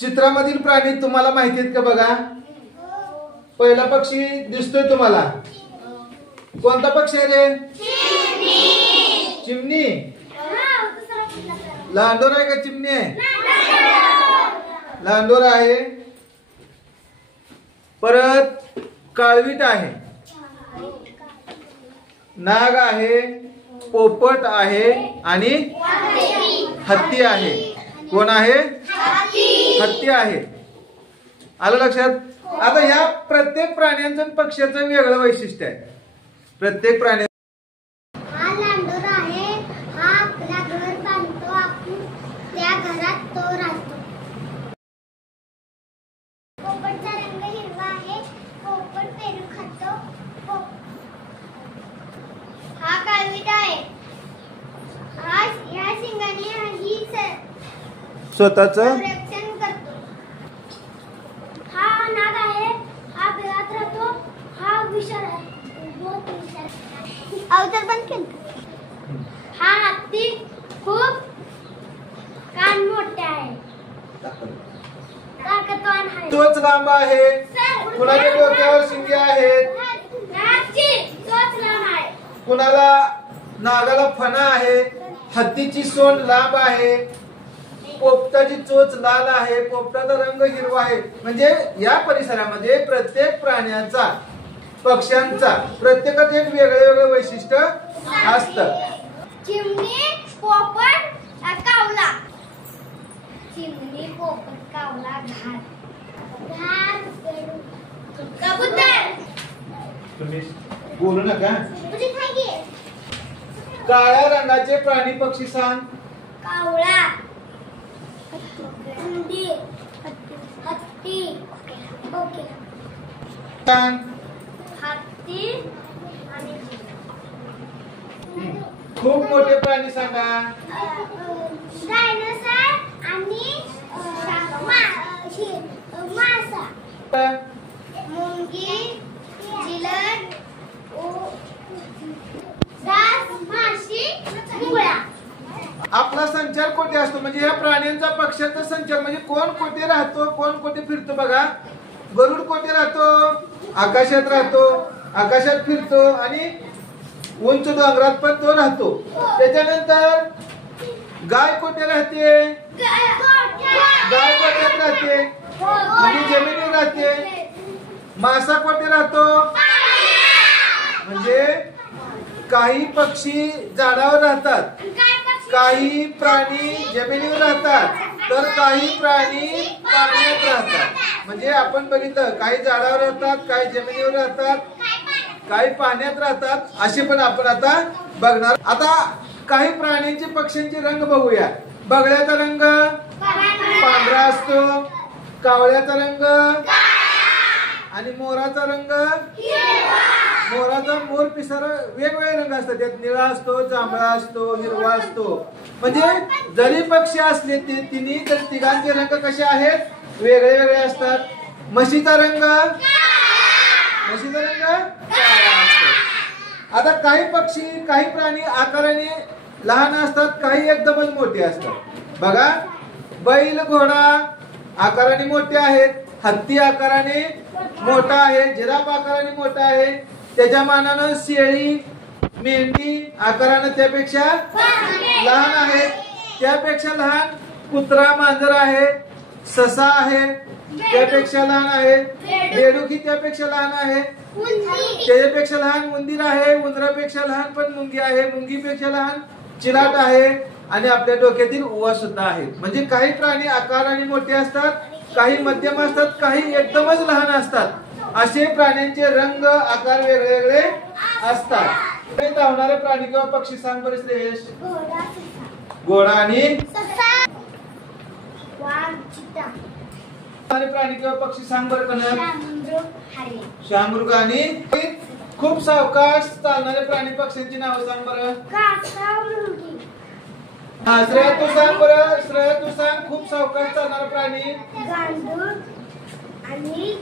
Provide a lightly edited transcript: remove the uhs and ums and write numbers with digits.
चित्रामधील प्राणी तुम्हाला माहिती आहेत का बघा? पहिला पक्षी दिसतोय तुम्हाला, कोणता पक्षी आहे रे? चिमणी. लांडोर आहे का चिमणी आहे? लांडोर आहे. परत काळवीट आहे, नाग आहे, पोपट आहे आणि हत्ती आहे. कोण आहे? हत्ती आहे. आलं लक्षात? आता ह्या प्रत्येक प्राण्यांचं आणि पक्ष्याचं वेगळं वैशिष्ट्य आहे. प्रत्येक प्राणी हा लांडोर आहे, हा आपला घर बांधतो, आपण त्या घरात तो राहतो. पोपटचा रंग हिरवा आहे, पोपट पेरू खातो. हा काळवीट आहे, हा या शिंगाने ही स्वतःच संरक्षण करतो. हा नाग आहे, हा बिळात राहतो, हा विषार आहे. अवतार बंद केलं. हा हत्ती खूप कान मोठे आहे, ताकदवान आहे. चोच लांब आहे, कुणाच्या डोक्यावर शिंगे आहेत, चोच लांब आहे. कुणाला नागाला फणा आहे, हत्तीची सोंड लांब आहे, पोपटाची चोच लाल आहे, पोपटाचा रंग हिरवा आहे. म्हणजे या परिसरामध्ये प्रत्येक प्राण्याचा, पक्ष्यांचा प्रत्येकाचं एक वेगळं वेगळं वैशिष्ट्य असतं. चिमणी, पोपट, कावळा. चिमणी, पोपट, कावळा, घार, कबूतर. तुम्ही बोलू नका. काळ्या रंगाचे प्राणी पक्षी सांग. कावळा, हत्ती, ओके. सांग. हत्ती आणि खूप मोठे प्राणी सांगा. डायनोसॉर आणि मासा. मुंगी, जिलट, डास, माशी, मुंगळा. आपला संचार कोठे असतो? म्हणजे या प्राण्यांचा, पक्ष्याचा संचार म्हणजे कोण कोठे राहतो, कोण कोठे फिरतो. बघा, गरुड कोठे राहतो? आकाशात राहतो, आकाशात फिरतो आणि उंच डोंगरात पण तो राहतो. त्याच्यानंतर गाय कोठे राहते? गाय कोठ्यात राहते, म्हणजे जमिनीवर राहते. मासा कोठे राहतो? म्हणजे काही पक्षी झाडावर राहतात, काही प्राणी जमिनीवर राहतात, तर काही प्राणी पाण्यात राहतात. म्हणजे आपण बघितलं, काही झाडावर राहतात, काही जमिनीवर राहतात, काही पाण्यात राहतात, असे पण आपण आता बघणार. आता काही प्राण्यांचे, पक्ष्यांचे रंग बघूया. बगळ्याचा रंग पांढरा असतो, कावळ्याचा रंग आणि मोराचा रंग. मोराचा, मोर पिसारा वेगवेगळे रंग असतात. त्यात निळा असतो, जांभळा असतो, हिरवा असतो. म्हणजे जरी पक्षी असले ते तिन्ही, तर तिघांचे रंग कसे आहेत? वेगळे वेगळे असतात. म्हशीचा रंग काळा असतो. आता काही पक्षी, काही प्राणी आकाराने लहान असतात, काही एकदमच मोठे असतात. बघा, बैल, घोडा आकाराने मोठे आहेत, हत्ती आकाराने मोठा आहे, जिराफ आकाराने मोठा आहे. त्याच्या मानानं शेळी, मेंढी आकाराने त्यापेक्षा लहान आहे. त्यापेक्षा लहान कुत्रा, मांजर आहे, ससा आहे, त्यापेक्षा लहान आहे. बेडूक ही त्यापेक्षा लहान आहे. त्याच्यापेक्षा लहान उंदीर आहे, उंदरापेक्षा लहान पण मुंगी आहे, मुंगीपेक्षा लहान चिलाट आहे आणि आपल्या डोक्यातील उवा सुद्धा आहे. म्हणजे काही प्राणी आकाराने मोठे असतात, काही मध्यम असतात, काही एकदमच लहान असतात. असे प्राण्यांचे रंग, आकार वेगळे वेगळे असतात. धावणारे प्राणी किंवा पक्षी सांग बरे श्रेयश. घोडा आणि प्राणी किंवा पक्षी सांग बरं. कन्या शामृग. आणि खूप सावकाश चालणारे प्राणी, पक्ष्यांची नावं सांग बरं. श्रेया तू सांग बरं. श्रेया तू सांग, खूप सावकाश चालणारा प्राणी. गांडूळ आणि